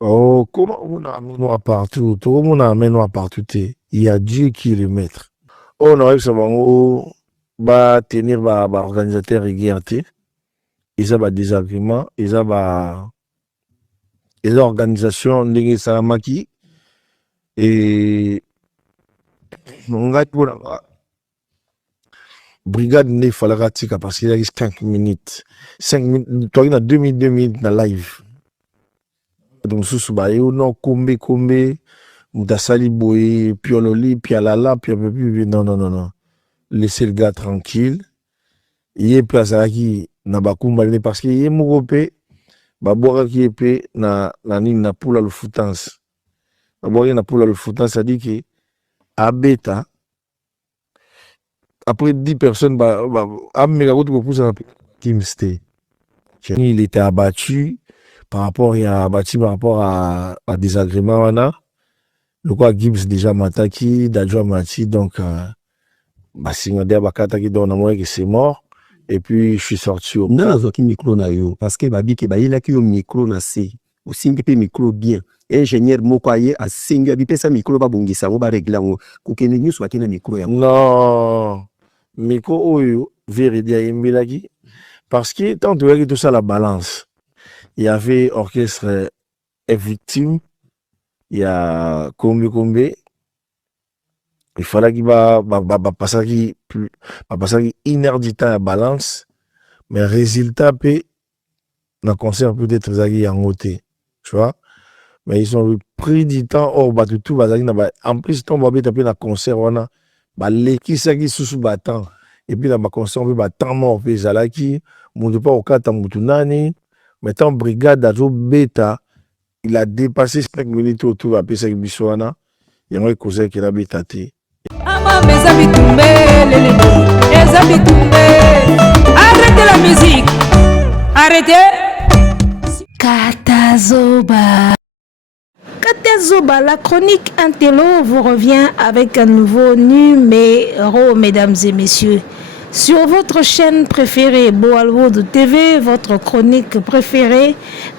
Oh, comment on a amené partout? Tout le monde a amené partout. Il y a Dieu qui est le maître. On aurait que ça va tenir organisateur régulier. Ils ont des désagréments, ils ont des organisations, ndenge salamaki et on a pour la brigade ne fallait tika parce qu'il y a 5 minutes. 5 minutes, toi, il y a 2 minutes dans live. Donc, sous bayo, non, kombe, Moudassali Boye, Piololi, Pialala, non, non, non, non. Laissez le gars tranquille. Il est place à qui n'a pas parce qu'il est mouropé, Baboura qui est payé, na ligne na poula le foutance. Baboura na poula le foutance, ça dit que à bêta, après 10 personnes, il était abattu par rapport à désagrément. Le quoi Gibbs déjà mataki, Dadjo Mati, donc c'est mort. Et puis je suis sorti au micro na yo parce que babi ke baila ki yo micro na se o singi pe micro bien ingénieur moko aye a singi abi pesa micro ba bongisa ngo ba régler ngo ko kene news bakina micro ya non micro oyo véridia yembelaki parce que tant que tout ça la balance il y avait orchestre est victime il y a Kombe il fallait qu'il va passer une heure du temps à balance mais résultat peut dans concert peut-être zagi en côté tu vois mais ils ont pris du temps oh bah tout va en plus ton va taper dans concert on a l'équipe qui sous battant et puis dans ma concert on va tant mort puis zalaki mon pas au cas nani mais tant brigade d'ajo bêta il a dépassé 5 minutes autour à pesa biswana il y a un cousin qui l'a bétaté arrêtez la musique arrêtez Katazoba, la chronique Intello vous revient avec un nouveau numéro, mesdames et messieurs. Sur votre chaîne préférée, Boalwood TV, votre chronique préférée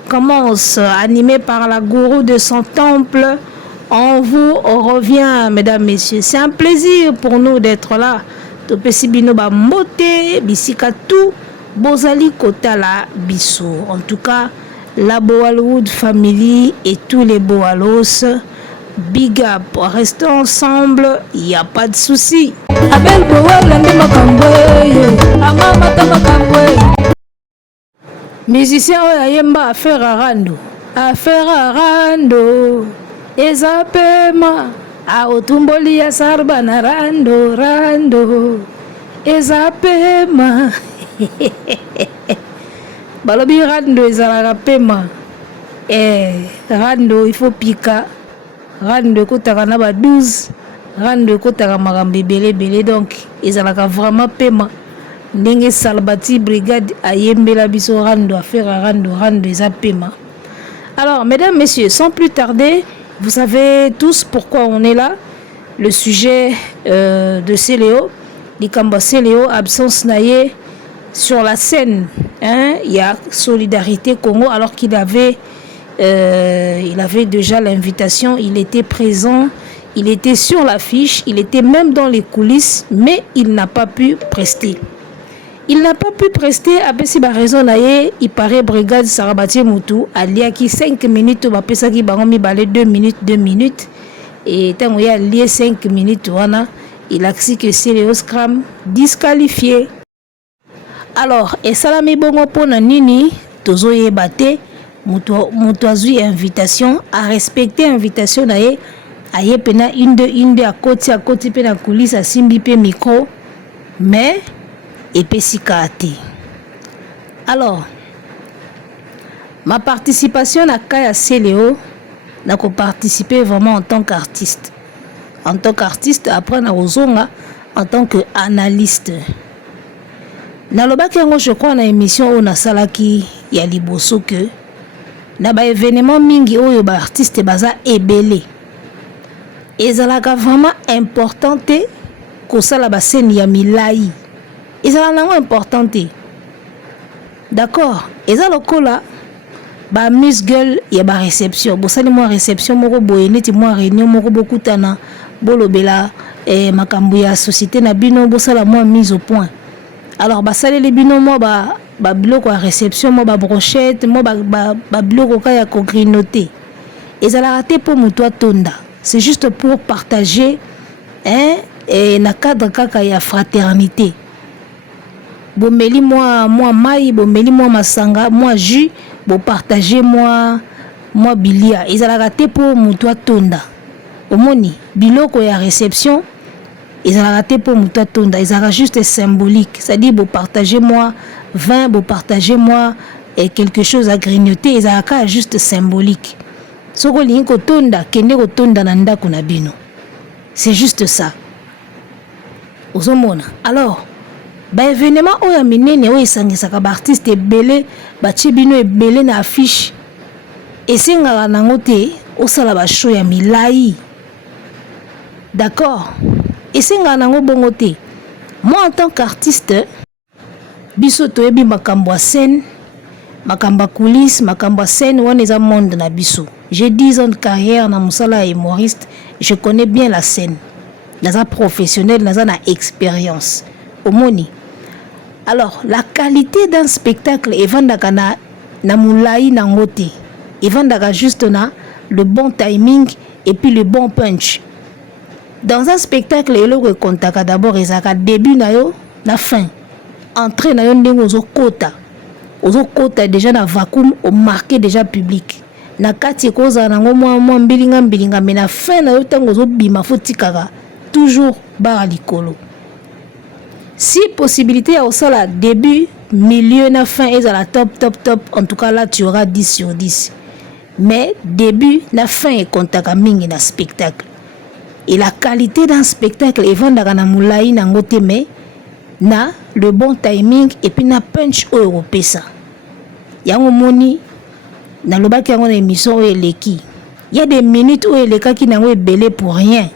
commence, animée par la gourou de son temple. On vous revient, mesdames, messieurs. C'est un plaisir pour nous d'être là. Topesibino ba mote, bisika tout, bozali kotala biso. En tout cas, la Boalwood Family et tous les Boalos, big up, restons ensemble, il n'y a pas de souci. Musicien Oyayemba affaire à Rando, Ezapema, a Otumboli ya Sarbana Rando, Ezapema. Balobi Rando ezalaka pema Rando il faut pika Rando ekotaka na ba 12 Rando ekotaka makambo ebele donc ezalaka vraiment pema ndenge Salbati brigade ayembela biso Rando affaire Rando eza pema. Alors mesdames messieurs, sans plus tarder, vous savez tous pourquoi on est là. Le sujet de Céléo, Likamba Céléo, absence naïe sur la scène, hein, il y a Solidarité Congo alors qu'il avait, il avait déjà l'invitation, il était présent, il était sur l'affiche, il était même dans les coulisses, mais il n'a pas pu prester. Il n'a pas pu prester, à Bessiba raison naïe, il paraît brigade Sarabati Moutou, aliaki 5 minutes, Bapesaki Bangomi balé 2 minutes, et tant qu'il y a lié 5 minutes, il a dit que c'est le Scrum disqualifié. Alors, et salami bongo pona nini tozo yebate mutu azui invitation à respecter invitation na ye aye pena une de à côté pena coulisse à simbi pe micro mais epesika ate. Alors, ma participation na Kaya Céléo n'a ko participer vraiment en tant qu'artiste. En tant qu'artiste après na ozonga en tant que analyste. Nalobaki yango je crois na émission oyo nasalaki ya liboso que na ba événement mingi oyo ba artiste baza ebele ezalaka vraiment importante kosala ba scène ya milai ezala nango importante d'accord eza lokola ba Miss Girl ya ba réception bosali moi réception moko boye neti moi réunion moko bokutana bolobela makambo ya société na bino bosala moi mise au point. Alors basali les bino moi ba biloko ya réception moi ba brochette moi ba biloko ka ya ko grignoter ezala te pour muto tonda, c'est juste pour partager et na cadre kaka ya fraternité. Bomeli moi mai, bomeli moi masanga, moi jus, bo partager moi bilia. Ezala te pour muto tonda. Omoni biloko ya réception ezala te pour muto tonda, ezala juste symbolique. C'est-à-dire bo partager moi vin, bo partager moi et quelque chose à grignoter, ezala juste symbolique. Soko lingi ko tonda, kende ko tonda na ndako na bino. C'est juste ça. Ozomona. Alors ba événement oya minene oyo esangisaka ba artiste ebele batie bino ebele na affiche esengaka nango te osala ba show ya milai, d'accord, esengaka nango bongo te. Moi en tant qu'artiste biso toyebi makambo ya scène, makambo ya coulisse, makambo ya scène wana eza monde na biso. J'ai 10 ans de carrière na musala ya humoriste, je connais bien la scène, naza professionnel, naza na expérience omoni. Alors, la qualité d'un spectacle evandaka na moulai na ngote. Evandaka juste na le bon timing et puis le bon punch. Dans un spectacle, eloko kontaka d'abord ezaka début na yo na fin. Entrée na yo ndenge ozo kota déjà na vacuum au marqué déjà public. Na kati koza nango mwa mbilinga mais na fin na yo tango ozo bima fotikaka toujours bar likolo. Si possibilité à osala début, milieu, na fin et à la top, en tout cas là tu auras 10 sur 10. Mais début, na fin et contact mingi na spectacle. Et la qualité d'un spectacle est vendaka na moulai na ngote mais na le bon timing et puis na punch européen ça. Yango moni na lobaki yango na émission o eleki. Il y a des minutes où eleka ki nango ebele pour rien.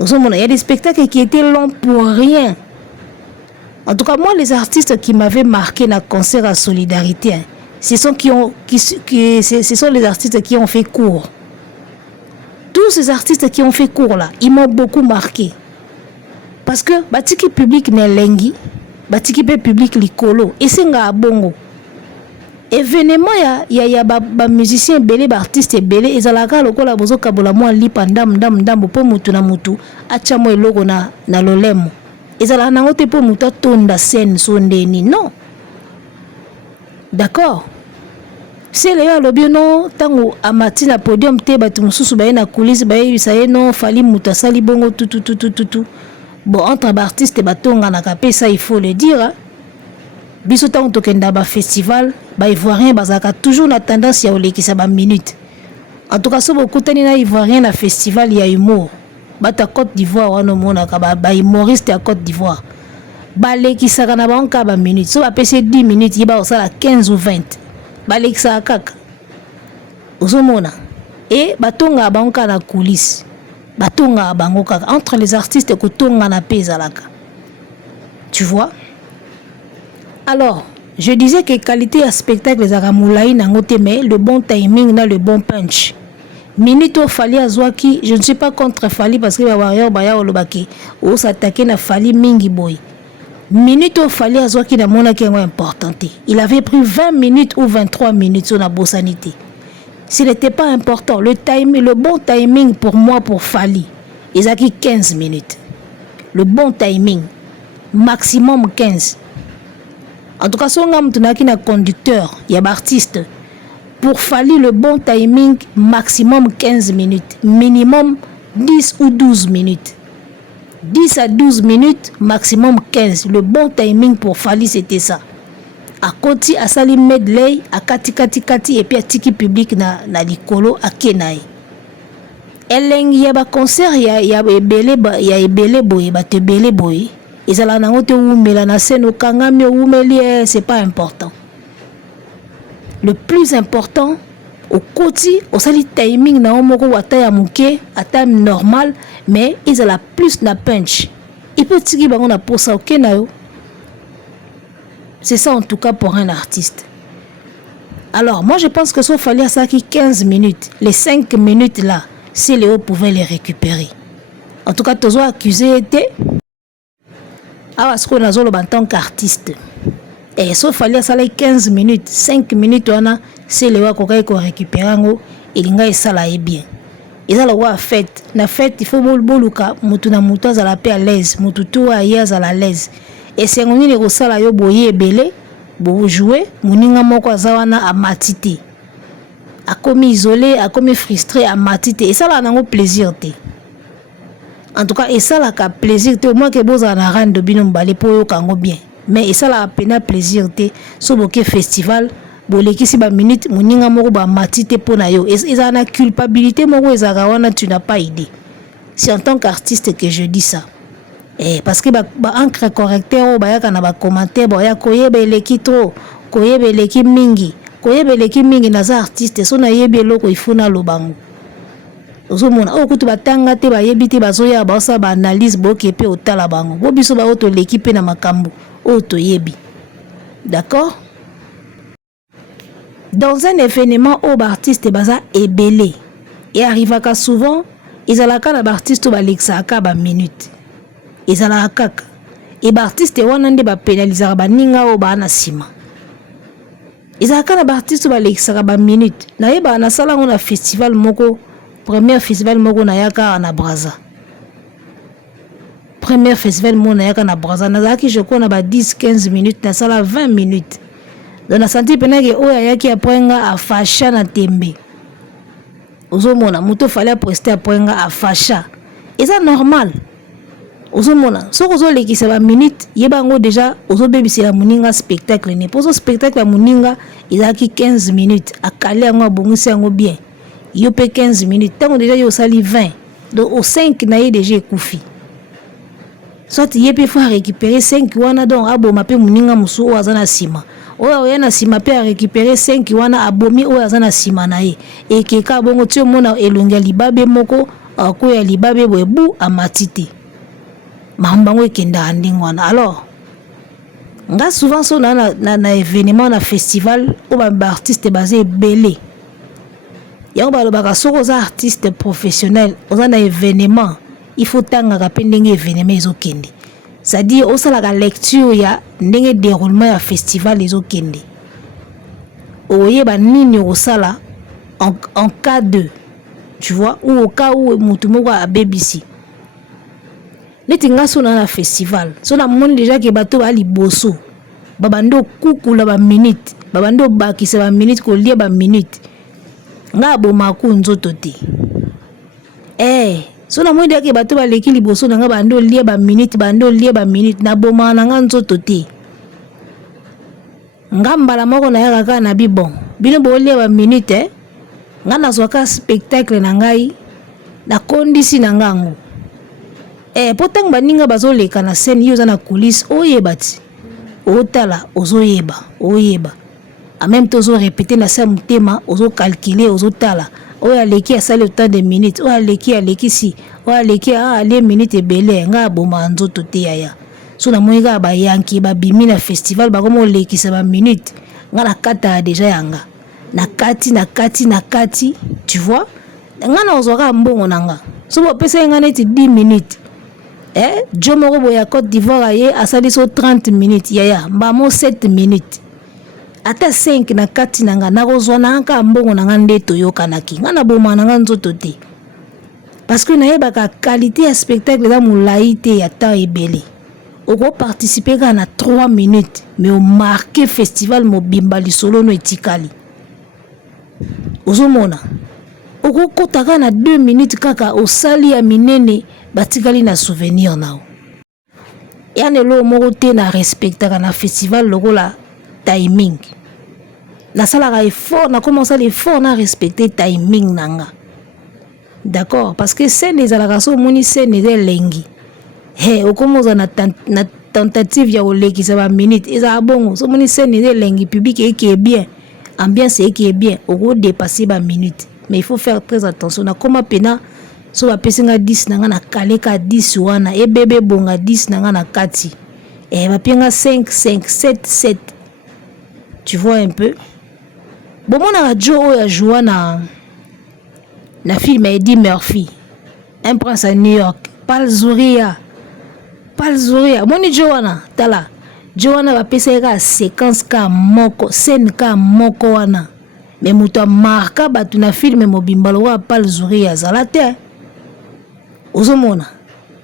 Il y a des spectacles qui étaient longs pour rien. En tout cas, moi, les artistes qui m'avaient marqué dans le concert à Solidarité, ce sont les artistes qui ont fait court. Tous ces artistes qui ont fait court là, ils m'ont beaucoup marqué. Parce que batiki public n'est lengi, batiki public likolo, et c'est nga bongo. Événement ya ba musicien belé ba artiste belé ezalaka lokola bozo kabola moi lipa ndam po mutu na mutu acha mo eloko na lolemo ezala nango te po mutu tonda scène sondeni non, d'accord. C'est le lobi non tango amati na podium te batu mususu ba na coulisse ba yebisa ye non fali mutu asali bongo tout bon entre ba artiste batonga na kapesa il faut le dire hein? Biso tango tokenda ba festival ba ivoirien bazaka toujours na tendance ya olekisa ba minute. En tout cas so bokutani na ivoirien na festival ya humour bata Côte d'Ivoire wana mona ka ba humoriste à Côte d'Ivoire ba lekisa kana ba onka ba minute so ba pese 10 minutes yiba osala 15 ou 20 ba lekisa kaka ozomona et batonga ba onka na coulisse batonga bango kaka entre les artistes ko tonga na pezalaka, tu vois. Alors, je disais que qualité à spectacle les aramoulaï nangote mais le bon timing na le bon punch. Minito Fali Azwaki, je ne suis pas contre Fali parce que warrior baya olobaki ou s'attaquer na Fali mingi boy. Minito Fali Azwaki na mona qui est important. Il avait pris 20 minutes ou 23 minutes sur la bossanité. Ce n'était pas important, le bon timing pour moi pour Fali, ils ont 15 minutes. Le bon timing maximum 15. En tout cas, si on a un conducteur, il y a un artiste. Pour Fali, le bon timing, maximum 15 minutes. Minimum 10 ou 12 minutes. 10 à 12 minutes, maximum 15. Le bon timing pour Fali, c'était ça. À Koti, à Sali Medley, à Kati, et puis à Tiki Public, na Likolo, à Kenaï. Il y a un concert, il y a Ebele Boy. Et ça n'a pas de scène au Kangami ou c'est pas important. Le plus important au côté, au sali timing na omoko wata ya muke à time normal, mais ils ont la plus na punch. Il peut tiki bango na posa ok na yo. C'est ça en tout cas pour un artiste. Alors, moi, je pense que ça fallait ça qui 15 minutes. Les 5 minutes là, si Léo pouvait les récupérer. En tout cas, tu as accusé était. Ah, ce qu'on a en tant qu'artiste. Et ça fallait ça les 15 minutes. 5 minutes, on a, si Léo a récupéré, il y a ça là bien. Et ça, la fête. La fête, il faut boluka, mutuna muta za la paix à l'aise, mututu à yaz à la l'aise. Et c'est on est ça là yo boye belé. Pour jouer, moninga moko azawana a matité. A commis isolé, a commis frustré a matité. Et ça là n'a pas plaisir té. En tout cas, et ça là ka plaisir té au moins que boza na rande bino mbale po yo kango bien. Mais et ça là a peine plaisir té so boké festival boleki si ba minute moninga moko ba matité po na yo. Et ça na culpabilité moko ezaka wana tu n'as pas idée. C'est en tant qu'artiste que je dis ça. Parce que encre correcteur bayaka na ba commentaire boya koyeba eleki trop koyeba eleki mingi naza artiste so na yebi eloko ifuna lobango ozomona okutu batanga te bayebi te bazoya baosa ba analyse boke pe otala bango bo biso ba oto leki pe na makambo oto yebi. D'accord? Dans un événement où l'artiste baza ebelé et arrivaka souvent ezalaka na artiste ba lexaka ba minute. Ezala kaka et artiste wana nde ba pénaliser ba ninga o ba na sima ezala kana ba artiste ba lexaka ba minute na yeba na sala ngona festival moko premier festival moko na yaka na Brazza premier festival moko na yaka na Brazza na zaki je connais ba 10-15 minutes na sala 20 minutes donc na senti penake oya yaki après nga a fasha na tembe ozomona muto fallait prester après nga a fasha et ça normal. Ozomona soko zo lekisa ba minute yebango déjà ozobebisela muninga spectacle ne pozo spectacle ya muninga izaki 15 minutes akale yango abongisi yango bien yo pe 15 minutes tango déjà yo sali 20 donc au 5 na ye déjà ekufi soit yepe faut récupérer 5 wana donc aboma pe muninga musu o azana sima oya oya na sima pe a récupérer 5 wana abomi o azana sima na ye et keka bongo tio mona elonga libabe moko akoya libabe boebu amatite mambango ekenda andingwana. Alors nga souvent so na événement na festival o ba artiste basé belé ya ba lobaka soko za artiste professionnel oza na événement il faut tanga ka pendenge événement ezokende c'est-à-dire o sala ka lecture ya ndenge déroulement ya festival ezokende oyeba nini o sala en cas de tu vois ou au cas où mutu moko a BBC neti nga so na festival so na moni déjà ke bato ba liboso babando kukula ba minute babando bakisa ba minute ko lia ba minute nga boma ku nzoto te so na moni déjà ke bato ba leki liboso na nga bando lia ba minute na boma na nga nzoto te nga mbala moko na yaka ka na bibon bino bo lia ba minute nga na zwaka spectacle na ngai na kondisi na ngango potang baninga bazoleka na scène yo za na coulisse oyeba ti otala ozoyeba en même temps ozo répéter na sa mutema ozo calculer ozotala oya leki asali autant de minutes oya leki si oya leki les minutes ebele nga boma nzoto te yaya so na moyika ba yanki ba bimi na festival ba komo leki sa ba minutes nga na kata déjà yanga na kati tu vois nga na ozwaka mbongo nanga so bo pesa nga neti 10 minutes Jomo Robo ya Côte d'Ivoire ye asali so 30 minutes yaya mbamo 7 minutes ata 5 na kati nanga nakozwa na nka mbongo nanga ndeto yokanaki nga na boma nanga nzoto te parce que na yeba ka qualité ya spectacle za mulai te ya temps ebele oko participer ka na 3 minutes mais au marqué festival mobimba lisolo no etikali ozomona oko kotaka na 2 minutes kaka osali ya minene batikali na souvenir nao yani lo moko te na respectaka na festival lokola timing na salaka effort na commencer l'effort na respecter timing nanga d'accord parce que scène ezalaka so moni scène elengi okomoza na tentative ya olekisa ba minute eza bongo so moni scène elengi public eke bien ambiance eke bien oko dépasser ba minute mais il faut faire très attention na koma pena so ba pesinga 10 nanga na kaleka 10 wana ebebe bonga 10 nanga na kati ba penga 5 7 tu vois un peu Bon, mon radio a joué na film Eddie Murphy. Un prince à New York. Pal Zuria. Moni Joana, tala. Joana va pesa ka séquence ka moko, scène ka moko wana. Mais muta marka batu na film mobimbalo wa Pal Zuria zalate. Ozomona.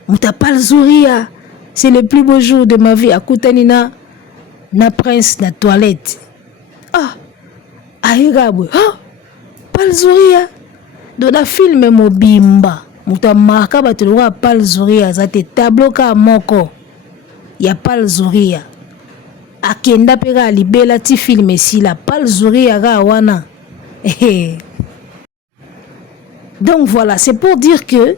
Muta Pal Zuria. C'est le plus beau jour de ma vie. Akutani na prince na toilette. Ah. Aïgabwe. Ah. Pal Zuria. Dans la film mobimba. Muta marka batu wa Pal Zuria zate tableau ka moko. Ya Pal Zuria. Akenda pega libela ti film si la Pal Zuria ga wana. Donc voilà, c'est pour dire que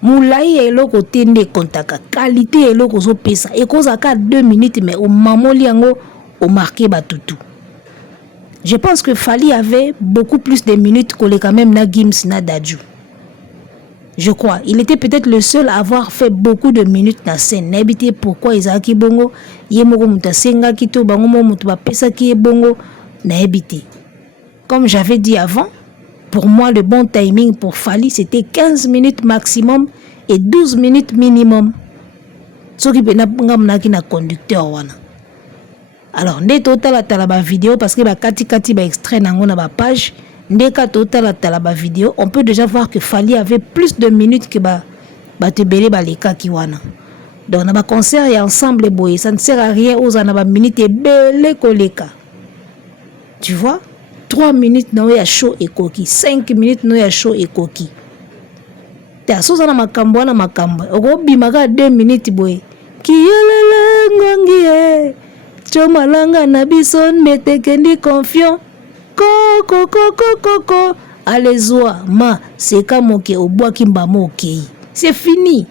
Moulaï est loko tende kontaka qualité est loko zo pesa et cause à 2 minutes mais au mamoli yango au marqué batutu. Je pense que Fally avait beaucoup plus de minutes que les quand même na Gims na Dadju. Je crois. Il était peut-être le seul à avoir fait beaucoup de minutes dans la scène. N'habité pourquoi Isaki Bongo, Yemoko Mutasenga Kito, Bangomo Mutuba Pesa qui est Bongo, n'habité. Comme j'avais dit avant, pour moi, le bon timing pour Fally, c'était 15 minutes maximum et 12 minutes minimum. Ce qui peut na conducteur. Alors, ne total la vidéo parce que kati extrait dans la page. Ndeka total la vidéo, on peut déjà voir que Fally avait plus de minutes que te belé baleka kiwana. Donc na ba concert et ensemble boy, ça ne sert à rien aux anaba minutes et belé koleka. Tu vois? 3 minutes na ya show et koki, 5 minutes na ya show et koki. Ta soza na makambo na makambo. Oko bimaka 2 minutes boy. Kiyelele ngongi e. Chomalanga na biso mbetekendi confiant. Coco, allez-y, c'est comme que au bois qui m'a moqué. C'est fini.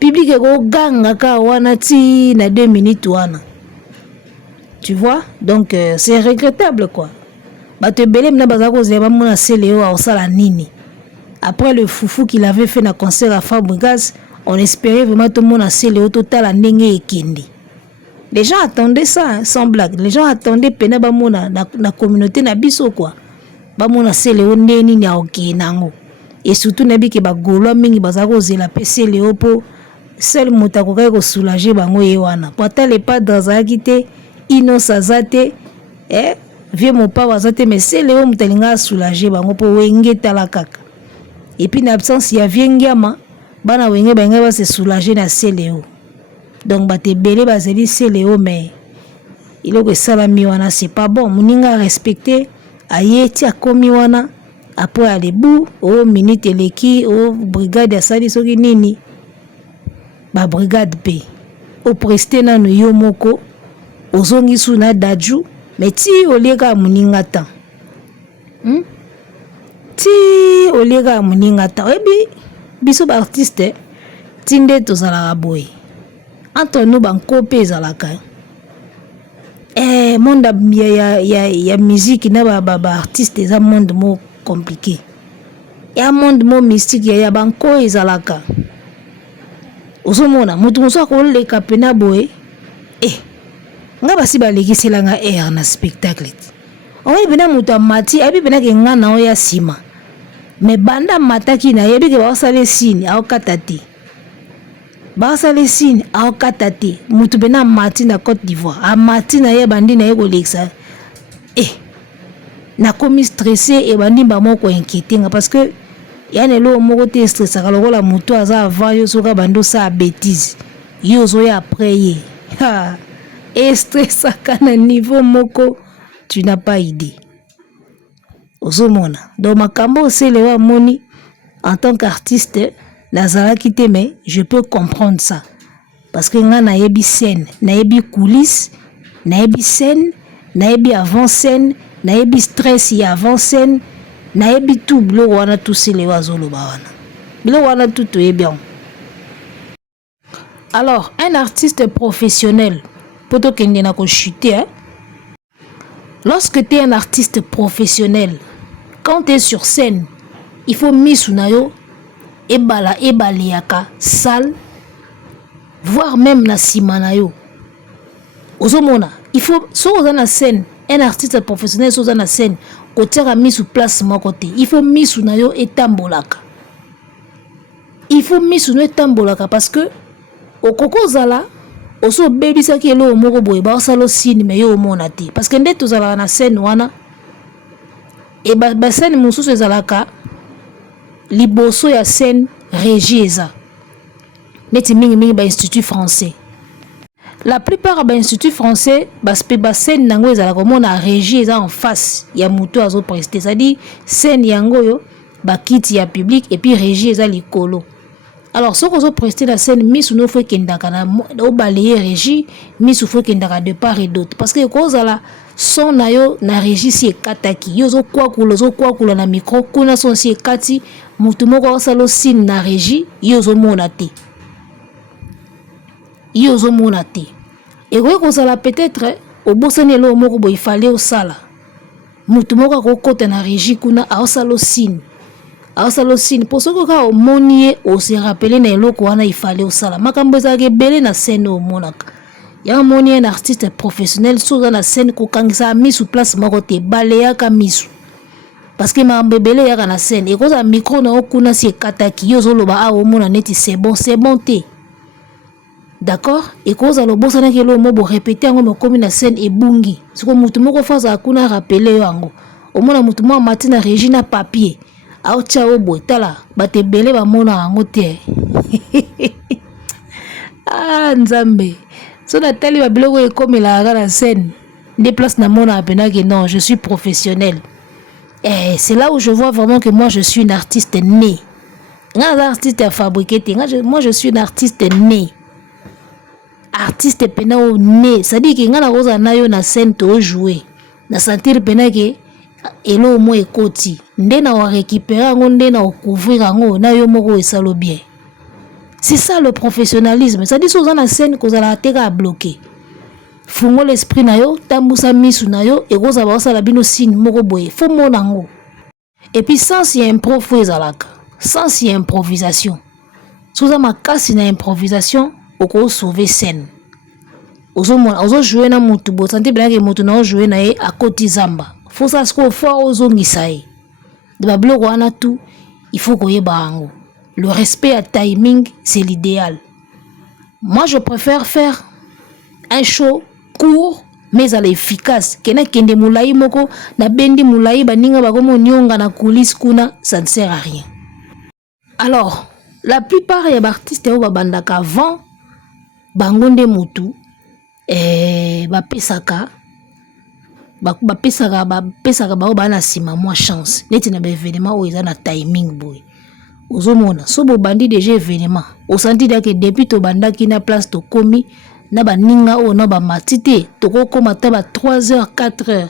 Public est au gang à wanati na 2 minutes wana. Tu vois? Donc c'est regrettable quoi. Bah te belé mna bazako zeba mona seleo a osala nini. Après le foufou qu'il avait fait na concert à Fabregas, on espérait vraiment tout le monde a seleo total à ndenge et kendi. Les gens attendaient ça, hein, sans blague. Les gens attendaient pena bamona na communauté na biso quoi. Bamona seleo ndeni ni aoke nango. Et surtout nabi ke ba golo mingi bazako zela pese leo po seul mutako ka ko soulager bango yewana. Pourtant les pas dans akité inosa zate vieux mon pas wazate mais seleo mutalinga soulager bango po wenge tala kaka. Et puis en absence ya viengiama bana wenge benga ba se soulager na seleo. Donc bah te belé bazeli c'est Léo mais il est salami wana c'est pas bon muninga respecter ayeti akomi wana après aller bout au minute eleki au brigade ya sali soki nini ba brigade B au prester na no yo moko ozongi suna Dadju mais ti oleka muninga ta ti oleka muninga ta ebi biso ba artiste tinde tozala boy. Entre nous banco pezalaka monde ya musique na ba artiste eza monde mo compliqué ya monde mo mystique ya banco ezalaka ozomona mutu moso akoleka pena boye nga basi balekisela nga air na spectacle oye bena mutu amati abi bena ke nga na oya sima mais banda mataki na yebi ke basale signe aokata te Basa les signes à Okatate, Moutubena Martin à Côte d'Ivoire, à Martin à Yabandi na Yegolexa. Na commis stressé et bandi bamoko inquiété parce que yana lo moko stressé alors la moto aza avant yo soka bando sa bêtise. Yo zo ya après ye. Ha. Et stress kana niveau moko tu n'as pas idée. Ozomona. Donc makambo c'est le moni en tant qu'artiste Lazara qui t'aime, je peux comprendre ça. Parce que nga naebi scène, naebi coulisses, naebi scène, naebi avant scène, naebi stress y avant scène, naebi tout blo wana tout c'est les wazolo bawana. Blo wana tout est bien. Alors, un artiste professionnel, poto kende na ko chuter, hein? Lorsque tu es un artiste professionnel, quand tu es sur scène, il faut misunayo ebaliaka sale voire même na simanayo ozomona il faut so oza na scène un artiste professionnel so oza na scène kotiaka misu place moko te. Il faut misu na yo etambolaka. Il faut misu no etambolaka parce que okoko zala oso bebisaki elo moko boye ba osalo sini me yo omona te parce que nde tozalaka na scène wana e ba scène mosusu ezalaka liboso ya scène régie eza neti mingi ba institut français. La plupart ba institut français ba scène nango ezalaka omona régie eza en face ya mutu azo prester, c'est-à-dire scène yango yo ba kiti ya public et puis régie eza likolo. Alors, ce qu'on a presté la scène, misu no faut kendaka na au balayer régie, misu faut kendaka de part et d'autre. Parce que cause la son na yo na régie si ekataki, yo zo kwa na micro, kuna son si ekati, mutu moko salo sin na régie, yo zo mona te. Yo zo mona te. Et quoi cause la peut-être au bosane lo moko bo il fallait au sala. Mutu moko ko kota na régie kuna a salo sin. Alors ça le signe pour ce que quand on monie on se rappelle na eloko wana il fallait au sala makambo za ke belé na scène au monaka ya monie un artiste professionnel sur na scène ko kangisa misu place moko te baleya ka misu parce que ma bebele ya na scène et koza micro na okuna si kataki yo zoloba a omona neti c'est bon te d'accord et koza lo bosa na ke lo mo bo répéter ngo komi na scène ebungi siko mutu moko faza akuna rappeler yango omona mutu mo matina Regina papier au tchao botala bate belé ba mona yango te ah nzambe so na tali ba biloko e comme la na scène des places na mona apena que non je suis professionnel et c'est là où je vois vraiment que moi je suis une artiste née un artiste à fabriquer moi je suis une artiste née artiste pena au nez ça dit que ngana roza na yo na scène to jouer na sentir pena que elo mo ekoti nde na wa récupérer ngo nde na couvrir ngo na yo moko esalo bien. C'est ça le professionnalisme. Ça dit sur na scène ko zala teka à bloquer. Fungo l'esprit na yo, tambusa misu na yo et ko za ba sala bino signe moko boye. Fo mona ngo. Et puis sans y impro fo ezalaka. Sans y improvisation. Souza makasi na improvisation oko sauver scène. Ozo jouer na mutu bo santé bien que mutu na jouer na e à côté zamba. Faut ça ce qu'on fait aux ngisae de bablo wana tout il faut qu'on y bango le respect à timing c'est l'idéal. Moi je préfère faire un show court mais à l'efficace kena kende mulai moko na bendi mulai baninga bakomo nyonga na coulisses kuna ça ne sert à rien. Alors la plupart des artistes au babandaka avant bangonde mutu bapesaka bapesaka bao bana sima moi chance neti na événement o eza na timing boy ozomona so bo bandi déjà événement o senti que depuis to bandaki na place to komi na baninga o na ba matite to ko koma ta ba 3h 4h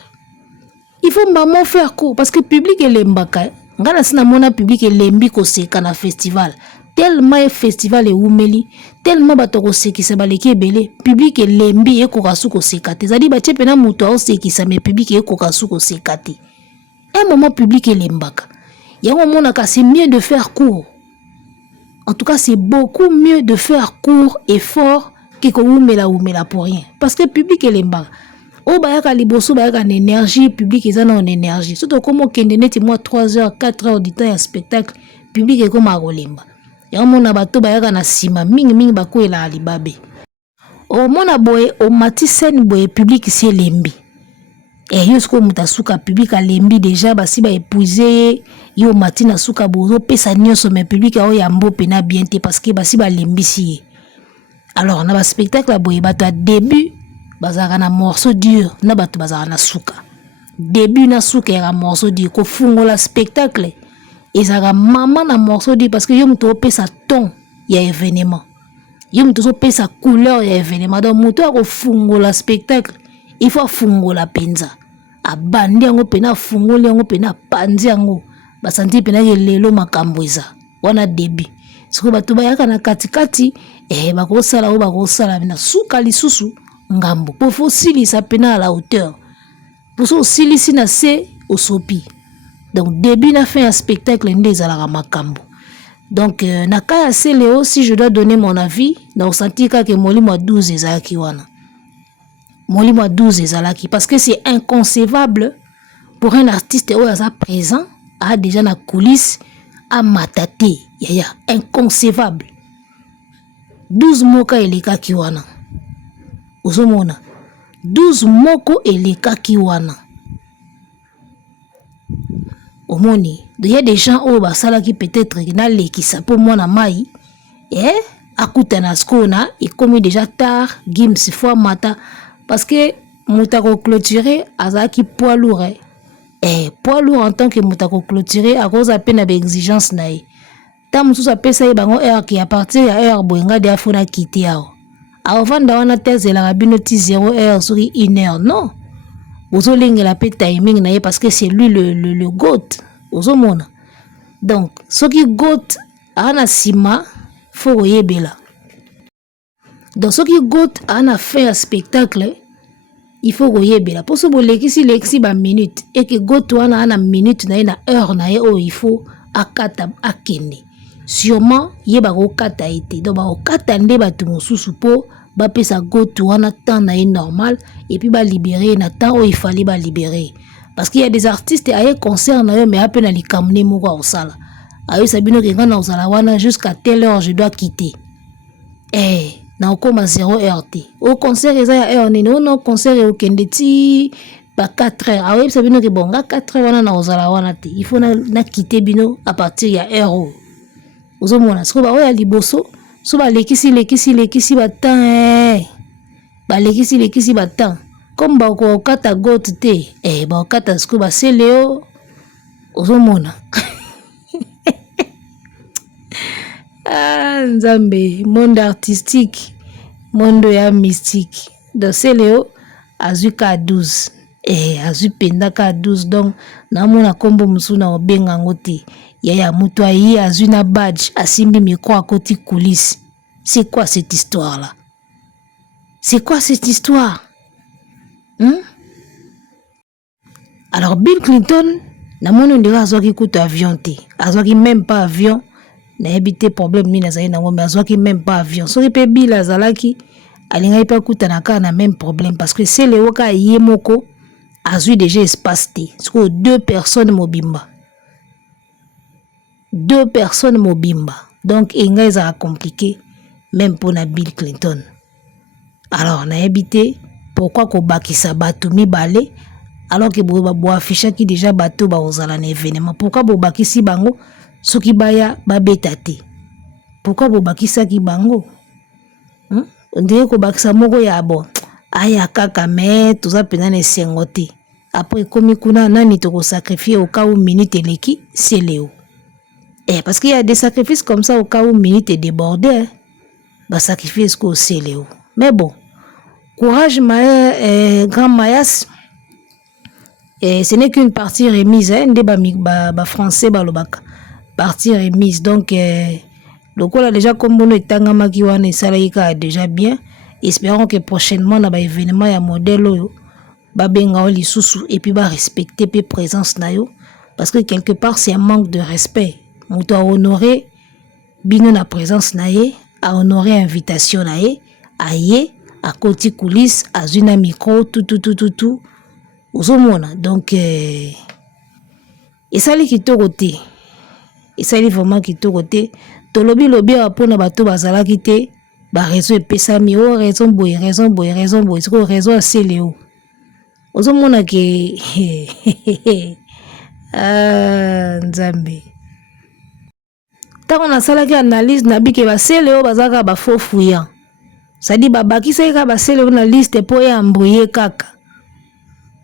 il faut maman faire court parce que public elembaka ngana sina mona public elembi ko seka na festival tellement festival e umeli tellement batoko sekisa baleki ebele public elembi ekokasu ko sekate zadi ba chepena muto au sekisa mais public ekokasu ko sekate un moment public elembaka yango mona ka c'est mieux de faire court. En tout cas c'est beaucoup mieux de faire court et fort que ko umela pour rien parce que public elembaka o bayaka liboso bayaka na énergie public eza na énergie surtout comme okende neti moi 3h 4h du temps ya spectacle public ekoma kolemba yango mona bato bayaka na sima mingi bakoela alibabe o mona boye o mati scène boye public si elembi et yo sko mutasuka public alembi déjà basi ba épuiser yo mati na suka bozo pesa nyonso mais public a ya mbope na bien te parce que basi ba lembi si alors na ba spectacle boye bato à début bazaka na morceau dur na bato bazaka na suka début na suka ya morceau dur ko fungola spectacle ezaka mama na morceau dur parce que yo mto pesa ton ya événement yo mto pesa couleur ya événement donc moto ko fungola spectacle il faut fungola penza abandi yango pena fungoli yango pena panzi yango basanti pena lelo makambo eza wana début siko bato bayaka na katikati bakosala o bakosala na suka lisusu ngambo pour fosilisa pena à la hauteur pour so silisi na se osopi donc début na fin ya spectacle nde ezalaka makambo donc na kaya se leo si je dois donner mon avis na osenti ka ke molimo 12 ezalaki wana molimo 12 ezalaki parce que c'est inconcevable pour un artiste où il présent, a déjà la coulisse, a mataté, yaya, inconcevable. 12 moka eleka kiwana. Ozomona. 12 moko eleka kiwana. Omoni, il y a des gens où basala qui peut-être qui s'appelle moi na mai, akuta na skona, et comme déjà tard, gims fois mata, parce que moutako clôturé, azaki poids lourd, poids lourd en tant que moutako clôturé, à cause à peine avec exigence naï. Tam sous sa pesa bango heure qui à partir à heure boinga de afona quitter yao. Avant d'awana thèse la rabinoti 0 heure sur 1 heure, non. Ozolinga la pe timing naï parce que c'est lui le goat. Ozomona. Donc, ce qui goat ana sima, faut yebela. Donc, ce qui goat ana fait un spectacle, il faut yebela. Pour ce boleki si lexi ba minute et que goat wana ana minute na na heure na oh il faut akata akene. Sûrement yeba ko kata été. Donc ba kata nde ba tout mosusu po ba pesa goat wana temps na normal et puis ba libérer na temps où il fallait ba libérer. Parce qu'il y a des artistes à un concert mais à peine à l'icamner mouwa au sala. Ayo sabino ke ngana osala wana jusqu'à telle heure je dois quitter. Na okoma 0 heure te. Au concert eza ya heure nini no concert au kendeti ba 4 heures. Ayo sabino ke bonga 4 heures wana na osala wana te. Il faut na quitter bino à partir ya heure. Ozomona siko ba oya liboso so ba lekisi ba temps ba lekisi ba temps. Comme ba ko kata goat te ba kata siko ba seleo ozomona. Ah, Nzambe, monde artistique, monde ya mystique. Donc c'est Léo, azuka 12. Azu pendaka 12. Donc, namona kombo musuna obenga ngote. Yaya mutu ayi azu na badge, asimbi micro à côté coulisses. C'est quoi cette histoire-là? C'est quoi cette histoire? Alors, Bill Clinton, namona ndira azoki kuta avion te. Azoki même pas avion. Na habité problème ni nazali na ngombe azwaki même pas avion soki pe bila zalaki alinga ipa kutana ka na même problème parce que c'est le woka yemoko azui déjà espace té so 2 personnes mobimba donc inga eza compliqué même pour na Bill Clinton. Alors na habité pourquoi ko bakisa bato mibale alors que bo afficha ki déjà bato ba ozala na événement pourquoi bo bakisi bango soki baya babeta te. Pourquoi bobakisa ki bango? On dirait ko bakisa moko ya bon. Aya kaka mais toza pena ne sengote. Après komi kuna nani to ko sacrifier au cas où minute eleki, c'est Léo. Parce qu'il y a des sacrifices comme ça au cas où minute est débordée. Ba sacrifier ce que c'est Léo. Mais bon, courage grand Mayas. Ce n'est qu'une partie remise ndé ba français ba lobaka. Partie remise donc le coup là déjà comme on est tangamaki wana salaika déjà bien espérons que prochainement na ba événement ya modèle oyo ba benga lisusu et puis ba respecter pe présence na yo parce que quelque part c'est un manque de respect muto a honorer bino na présence na ye a honorer invitation na ye aye à côté coulisses à une micro tout ozomona donc et ça li kitoko te. Et ça est vraiment qui te côté. Tolobi lobi apona bato bazala kité. Ba raison epesami o raison boy. C'est quoi raison assez Léo. Ozo mona ke Nzambe. Tant on a sala ki analyse na bi ke ba c'est Léo bazaka ba faux fouillant. Ça dit babaki ça ka ba c'est Léo na liste pour y embrouiller kaka.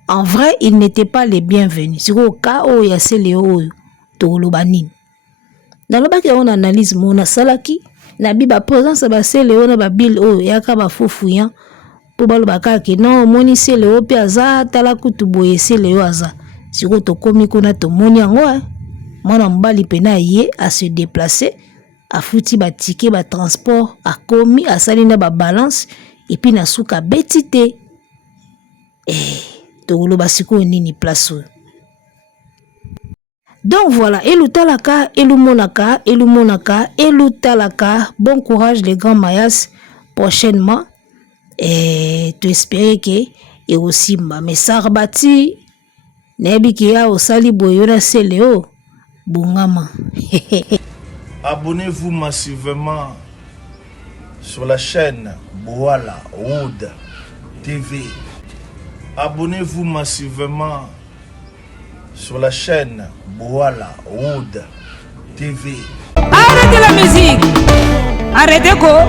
En vrai, ils n'étaient pas les bienvenus. C'est au cas où il y a c'est Léo to lobanine. Dans le bac on analyse mon salaki na biba présence ba c'est Léo na ba bill yaka ba fofouyan pour ba lobaka ke non moni c'est Léo pe aza tala kutu boye c'est Léo aza siko to komi kona to moni yango mwana mbali pena ye à se déplacer a futi ba ticket ba transport a komi a sali na ba balance et puis na suka betité to loba siko nini place. Donc voilà, elutalaka, elutalaka, bon courage les grands Mayas prochainement et tu espérer que et aussi mais Sarbati nayebi ke ya osali boyo na sele o bongama. Abonnez-vous massivement sur la chaîne Boala Wood TV. Abonnez-vous massivement sur la chaîne Boala Wood TV. Arrêtez la musique. Arrêtez quoi?